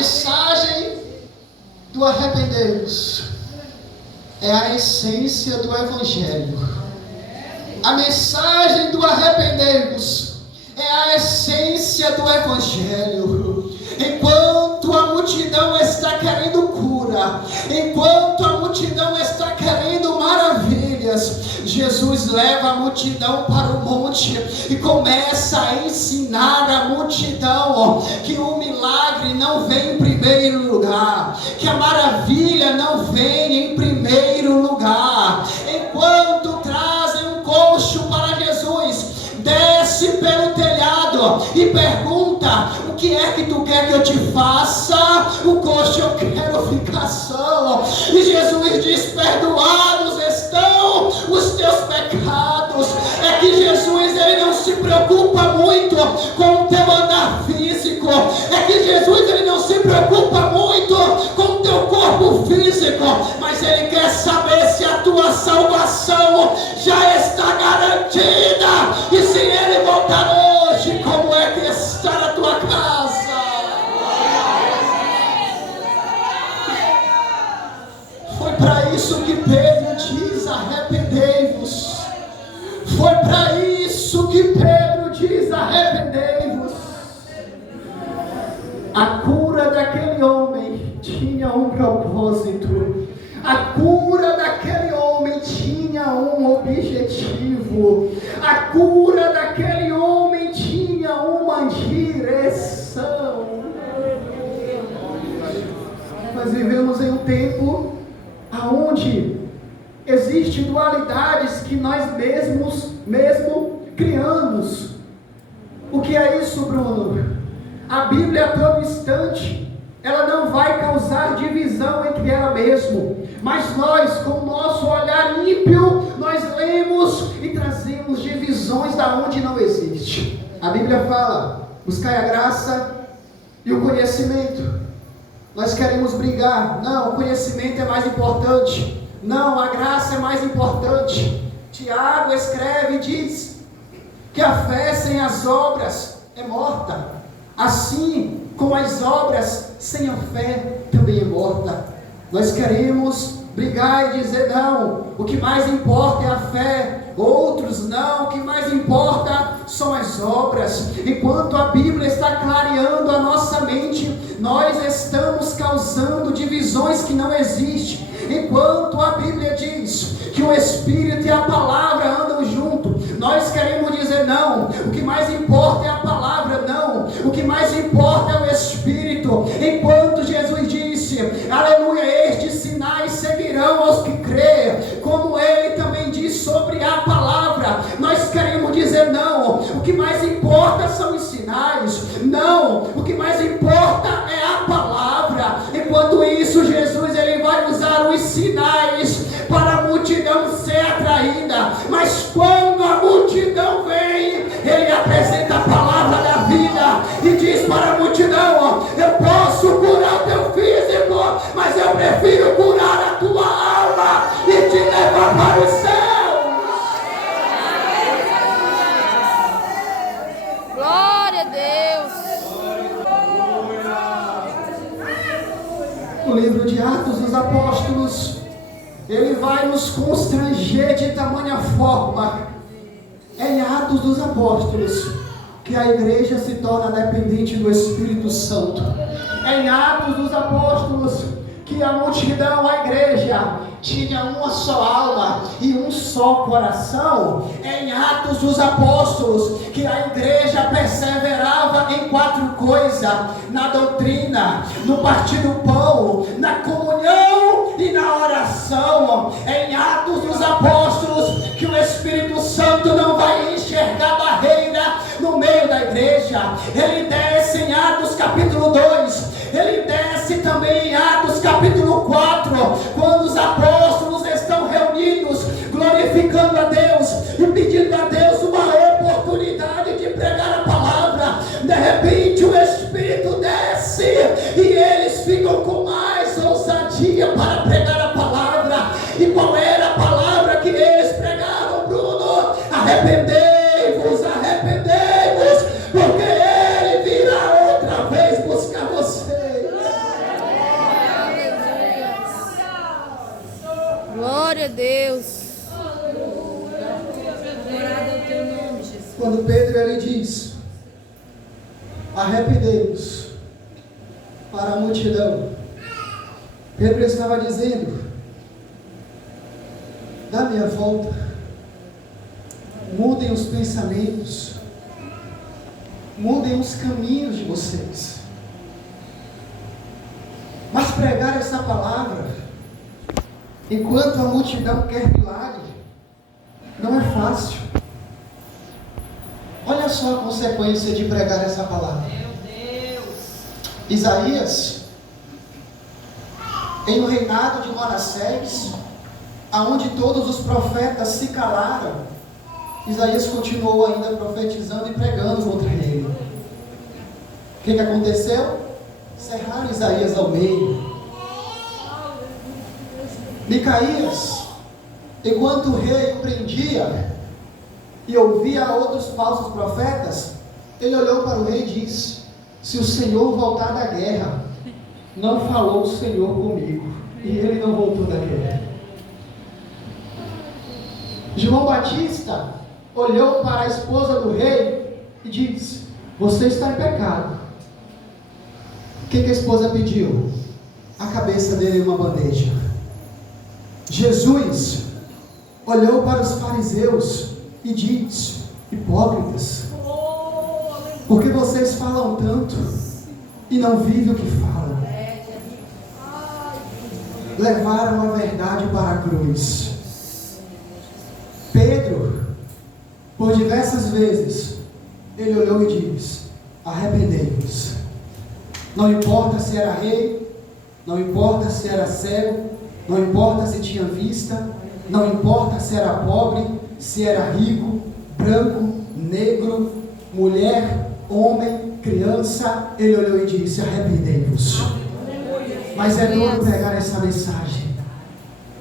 mensagem do arrependei-vos é a essência do Evangelho. A mensagem do arrependei-vos é a essência do Evangelho. Enquanto a multidão está querendo cura, enquanto a multidão está querendo maravilhas, Jesus leva a multidão para o monte e começa a ensinar a multidão que o milagre não vem em primeiro lugar, que a maravilha não vem em primeiro lugar. Enquanto trazem um coxo para Jesus, desce pelo telhado e pergunta: o que é que tu quer que eu te faça? O coxo: eu quero ficar são. E Jesus diz: perdoados estão os teus pecados. É que Jesus, ele não se preocupa muito com o teu andar físico. É que Jesus, ele não se preocupa muito com o teu corpo físico, mas ele quer saber se a tua salvação já está garantida. E se ele voltar hoje, como é que está na tua casa? Foi para isso que Pedro diz: arrependei-vos. Foi para isso que Pedro diz: arrependei-vos. A cura daquele homem tinha um propósito. A cura daquele homem tinha um objetivo. A cura daquele homem tinha uma direção. Nós vivemos em um tempo onde existem dualidades que nós mesmo criamos. O que é isso, Bruno? A Bíblia, a todo instante, ela não vai causar divisão entre ela mesma, mas nós, com o nosso olhar ímpio, nós lemos e trazemos divisões da onde não existe. A Bíblia fala: buscai a graça e o conhecimento. Nós queremos brigar: não, o conhecimento é mais importante, não, a graça é mais importante. Tiago escreve e diz que a fé sem as obras é morta. Assim como as obras sem a fé também é morta. Nós queremos brigar e dizer: não, o que mais importa é a fé. Outros: não, o que mais importa são as obras. Enquanto a Bíblia está clareando a nossa mente, nós estamos causando divisões que não existem. Enquanto a Bíblia diz que o Espírito e a palavra andam junto, nós queremos dizer: não, o que mais importa é a palavra. Não, o que mais importa é o Espírito. Enquanto Jesus disse: aleluia, estes sinais seguirão aos que creem, como ele também diz sobre a palavra, nós queremos dizer: não, o que mais importa são os sinais. Não, o que mais importa é a palavra. Enquanto isso, Jesus, ele vai usar os sinais para a multidão ser atraída, mas quando a multidão vem, ele apresenta a palavra da vida e diz para a multidão: eu posso curar o teu físico, mas eu prefiro curar a tua alma e te levar para o céu. Glória a Deus. O livro de Atos dos Apóstolos, ele vai nos constranger de tamanha forma. É em Atos dos Apóstolos que a igreja se torna dependente do Espírito Santo. É em Atos dos Apóstolos que a multidão, a igreja, tinha uma só alma e um só coração. É em Atos dos Apóstolos que a igreja perseverava em 4 coisas: na doutrina, no partir do pão, na comunhão e na oração. É em Atos dos Apóstolos que o Espírito Santo não vai enxergar barreira no meio da igreja. Ele desce em Atos capítulo 2, ele desce também em Atos capítulo 4, quando os apóstolos estão reunidos, glorificando a Deus e pedindo a Deus uma oportunidade de pregar a palavra. De repente o Espírito desce e eles ficam com mais ousadia para pregar a palavra. E qual era a palavra que eles pregavam, Bruno? Arrependei-vos, arrependei-vos, porque ele virá outra vez buscar vocês. arrependei-vos. Para a multidão, Pedro estava dizendo: dá meia volta, mudem os pensamentos, mudem os caminhos de vocês. Mas pregar essa palavra, enquanto a multidão quer milagre, não é fácil. Olha só a consequência de pregar essa palavra. Meu Deus! Isaías, em um reinado de Manassés, aonde todos os profetas se calaram, Isaías continuou ainda profetizando e pregando contra ele. O que aconteceu? Cerraram Isaías ao meio. Micaías, enquanto o rei o prendia e ouvia outros falsos profetas, ele olhou para o rei e disse: se o Senhor voltar da guerra, não falou o Senhor comigo. E ele não voltou da guerra. João Batista olhou para a esposa do rei e disse: você está em pecado. O que a esposa pediu? A cabeça dele em uma bandeja. Jesus olhou para os fariseus e disse: hipócritas, porque vocês falam tanto e não vivem o que falam. Levaram a verdade para a cruz. Pedro, por diversas vezes, ele olhou e disse: arrependei-vos. Não importa se era rei, não importa se era cego, não importa se tinha vista, não importa se era pobre, se era rico, branco, negro, mulher, homem, criança, ele olhou e disse: arrependei-vos. Mas é duro pregar essa mensagem,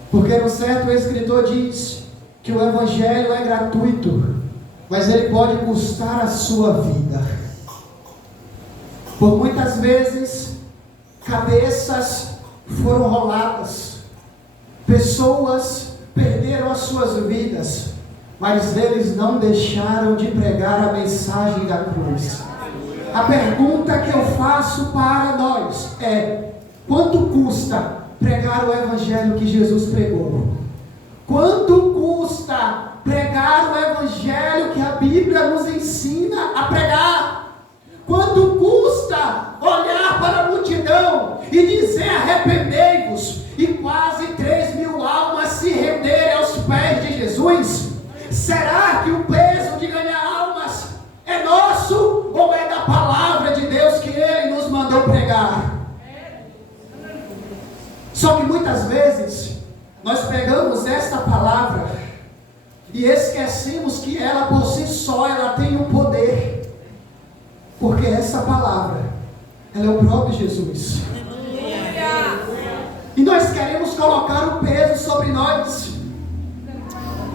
porque no certo o escritor diz que o evangelho é gratuito, mas ele pode custar a sua vida. Por muitas vezes, cabeças foram roladas, pessoas perderam as suas vidas, mas eles não deixaram de pregar a mensagem da cruz. A pergunta que eu faço para nós é: quanto custa pregar o evangelho que Jesus pregou? Quanto custa pregar o evangelho que a Bíblia nos ensina a pregar? Quanto custa olhar para a multidão e dizer: arrependei-vos, e quase 3.000 almas se renderem aos pés de Jesus? Será que o peso de ganhar almas é nosso ou é da palavra de Deus que Ele nos mandou pregar? Só que muitas vezes nós pegamos esta palavra e esquecemos que ela por si só ela tem um poder. Porque essa palavra, ela é o próprio Jesus. E nós queremos colocar o peso sobre nós,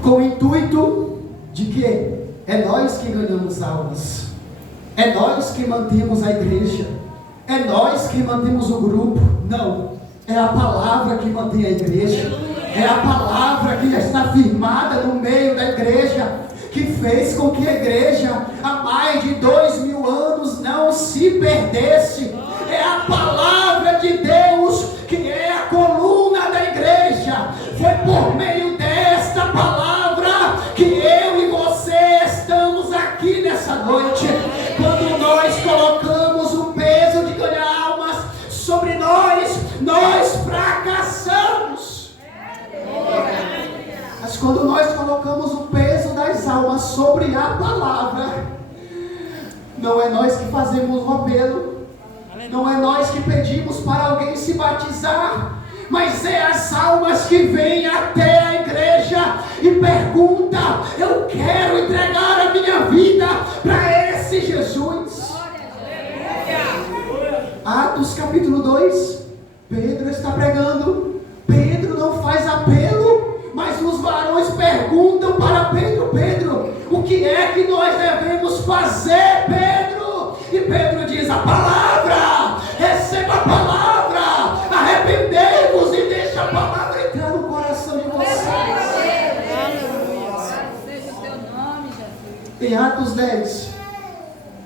com o intuito de que é nós que ganhamos almas, é nós que mantemos a igreja, é nós que mantemos o grupo. Não, é a palavra que mantém a igreja, é a palavra que está firmada no meio da igreja, que fez com que a igreja há mais de 2.000 anos não se perdesse. É a palavra de Deus que é a coluna da igreja. Foi por meio desta palavra que eu e você estamos aqui nessa noite. Quando nós colocamos o peso de ganhar almas sobre nós, nós fracassamos. Mas quando nós colocamos o peso das almas sobre a palavra, não é nós que fazemos o apelo, não é nós que pedimos para alguém se batizar, mas é as almas que vêm até a igreja e perguntam: eu quero entregar a minha vida para esse Jesus. Atos capítulo 2, Pedro está pregando. Pedro não faz apelo, mas os varões perguntam para Pedro: Pedro, o que é que nós devemos fazer, Pedro? E Pedro diz: a palavra, receba a palavra, arrependei-vos e deixa a palavra entrar no coração de vocês. Em Atos 10,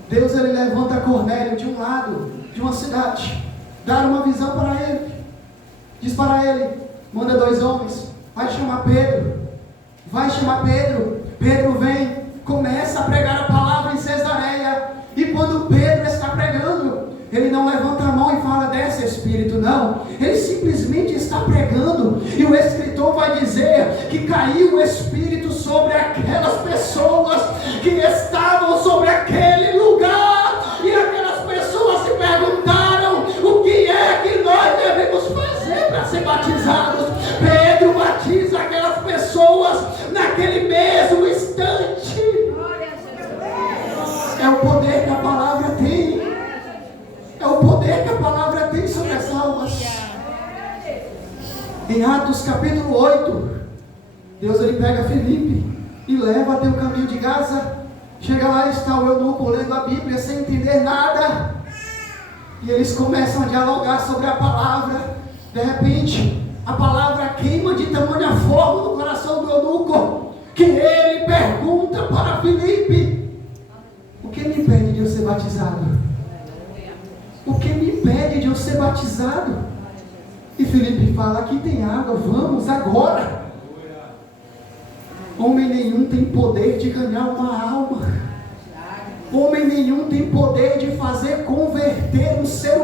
Deus ele levanta Cornélio de um lado, de uma cidade, dá uma visão para ele, diz para ele, manda 2 homens, vai chamar Pedro, Pedro vem, começa a pregar a palavra em Cesareia, e quando Pedro está pregando, ele não levanta a mão e fala, desce Espírito, não, ele simplesmente está pregando, e o escritor vai dizer que caiu o Espírito sobre aquelas pessoas que estavam sobre aquele lugar, e aquelas pessoas se perguntaram, o que é que nós devemos fazer para ser batizados? Pedro batiza aquelas pessoas naquele mesmo instante. É o poder que a palavra tem. É o poder que a palavra tem sobre as almas. Em Atos capítulo 8, Deus ele pega Filipe e leva até o caminho de Gaza. Chega lá e está o eunuco lendo a Bíblia sem entender nada. E eles começam a dialogar sobre a palavra. De repente, a palavra queima de tamanha forma no coração do eunuco, que ele pergunta para Filipe, o que me impede de eu ser batizado? O que me impede de eu ser batizado? E Filipe fala, aqui tem água, vamos agora. Homem nenhum tem poder de ganhar uma alma. Homem nenhum tem poder de fazer converter o seu